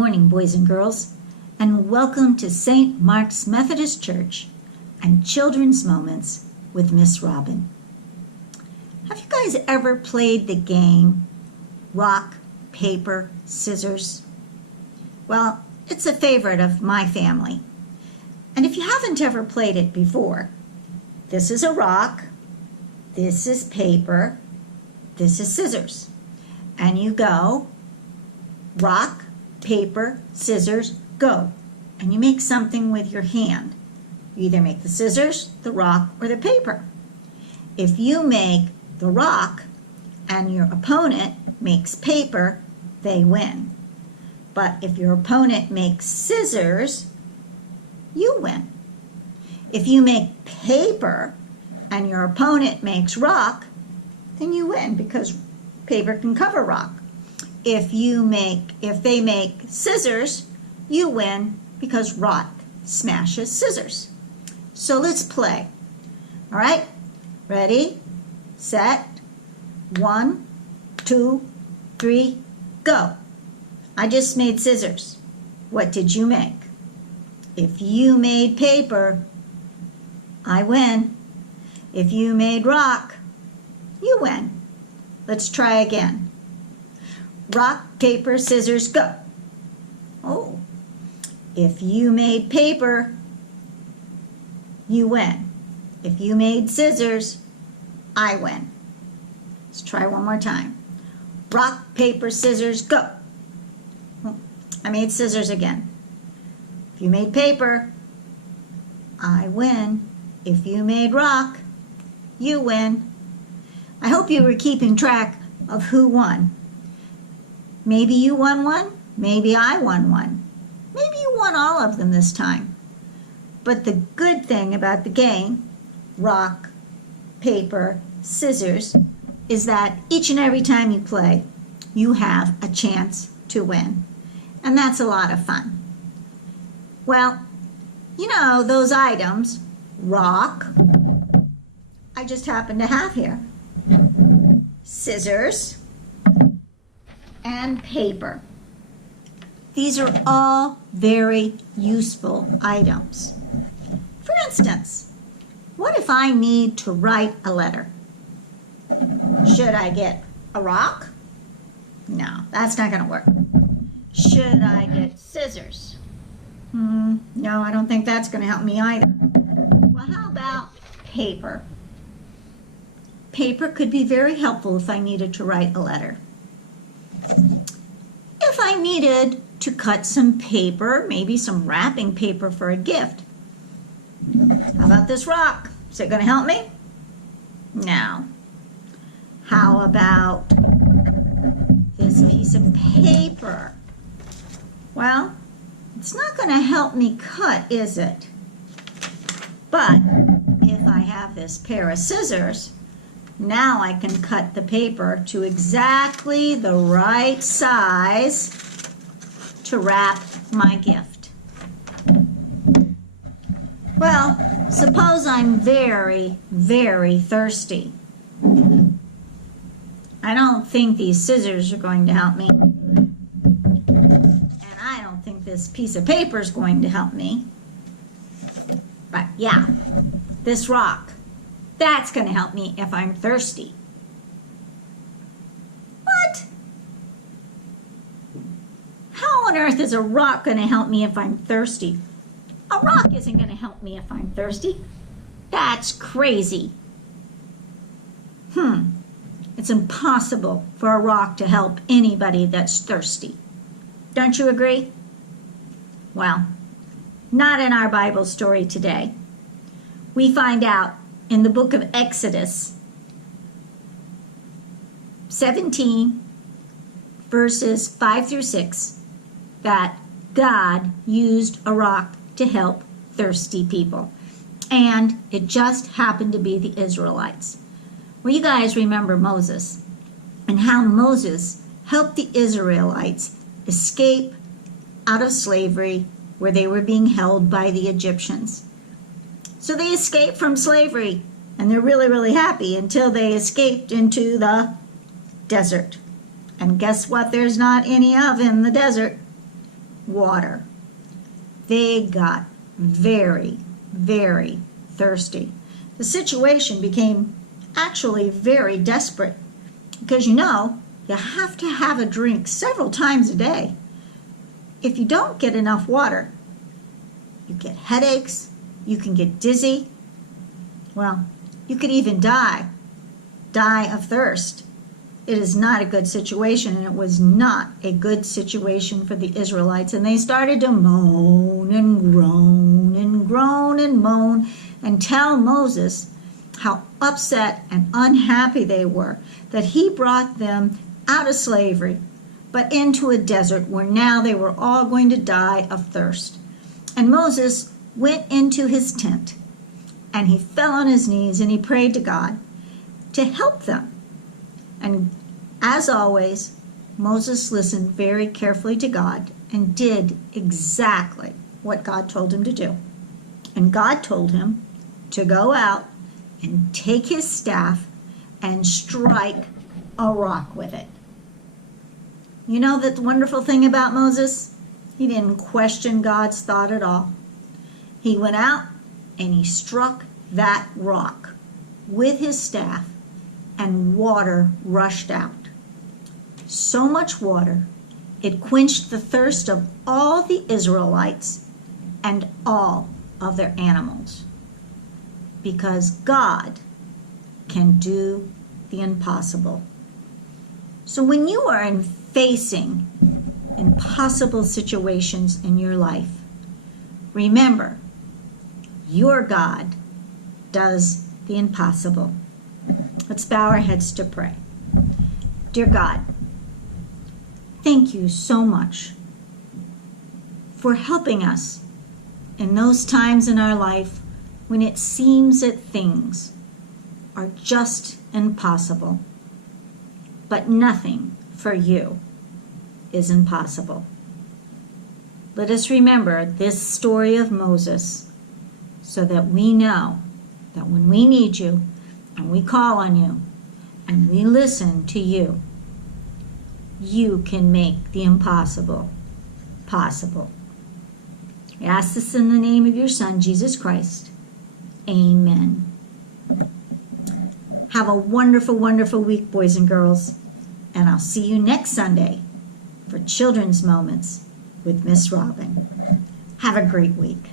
morning, boys and girls, and welcome to St. Mark's Methodist Church and Children's Moments with Miss Robin. Have you guys ever played the game rock, paper, scissors? Well, it's a favorite of my family. And if you haven't ever played it before, this is a rock, this is paper, this is scissors. And you go rock, paper, scissors, go. And you make something with your hand. You either make the scissors, the rock, or the paper. If you make the rock and your opponent makes paper, they win. But if your opponent makes scissors, you win. If you make paper and your opponent makes rock, then you win because paper can cover rock. If they make scissors, you win because rock smashes scissors. So let's play. All right, ready, set, 1, 2, 3, go. I just made scissors. What did you make? If you made paper, I win. If you made rock, you win. Let's try again. Rock, paper, scissors, go. Oh, if you made paper, you win. If you made scissors, I win. Let's try one more time. Rock, paper, scissors, go. Oh, I made scissors again. If you made paper, I win. If you made rock, you win. I hope you were keeping track of who won. Maybe you won one, maybe I won one. Maybe you won all of them this time. But the good thing about the game, rock, paper, scissors, is that each and every time you play, you have a chance to win. And that's a lot of fun. Well, you know those items, rock, I just happen to have here, scissors, and paper. These are all very useful items. For instance, what if I need to write a letter? Should I get a rock? No, that's not going to work. Should I get scissors? No, I don't think that's going to help me either. Well, how about paper? Paper could be very helpful if I needed to write a letter. If I needed to cut some paper, maybe some wrapping paper for a gift. How about this rock? Is it going to help me? No. How about this piece of paper? Well, it's not going to help me cut, is it? But if I have this pair of scissors, now I can cut the paper to exactly the right size to wrap my gift. Well, suppose I'm very, very thirsty. I don't think these scissors are going to help me. And I don't think this piece of paper is going to help me. But yeah, this rock. That's going to help me if I'm thirsty. What? How on earth is a rock going to help me if I'm thirsty? A rock isn't going to help me if I'm thirsty. That's crazy. It's impossible for a rock to help anybody that's thirsty. Don't you agree? Well, not in our Bible story today. We find out in the book of Exodus 17, verses 5 through 6, that God used a rock to help thirsty people. And it just happened to be the Israelites. Well, you guys remember Moses and how Moses helped the Israelites escape out of slavery where they were being held by the Egyptians. So they escaped from slavery, and they're really, really happy until they escaped into the desert. And guess what there's not any of in the desert? water. They got very, very thirsty. The situation became actually very desperate because you have to have a drink several times a day. If you don't get enough water, you get headaches, you can get dizzy. Well, you could even die of thirst. It is not a good situation, and it was not a good situation for the Israelites. And they started to moan and groan and groan and moan and tell Moses how upset and unhappy they were that he brought them out of slavery, but into a desert where now they were all going to die of thirst. And Moses went into his tent, and he fell on his knees and he prayed to God to help them. And as always, Moses listened very carefully to God and did exactly what God told him to do. And God told him to go out and take his staff and strike a rock with it. You know that the wonderful thing about Moses? He didn't question God's thought at all. He went out and he struck that rock with his staff, and water rushed out. So much water, it quenched the thirst of all the Israelites and all of their animals. Because God can do the impossible. So when you are facing impossible situations in your life, remember, your God does the impossible. Let's bow our heads to pray. Dear God, thank you so much for helping us in those times in our life when it seems that things are just impossible. But nothing for you is impossible. Let us remember this story of Moses so that we know that when we need you and we call on you and we listen to you, you can make the impossible possible. We ask this in the name of your Son, Jesus Christ. Amen. Have a wonderful, wonderful week, boys and girls. And I'll see you next Sunday for Children's Moments with Miss Robin. Have a great week.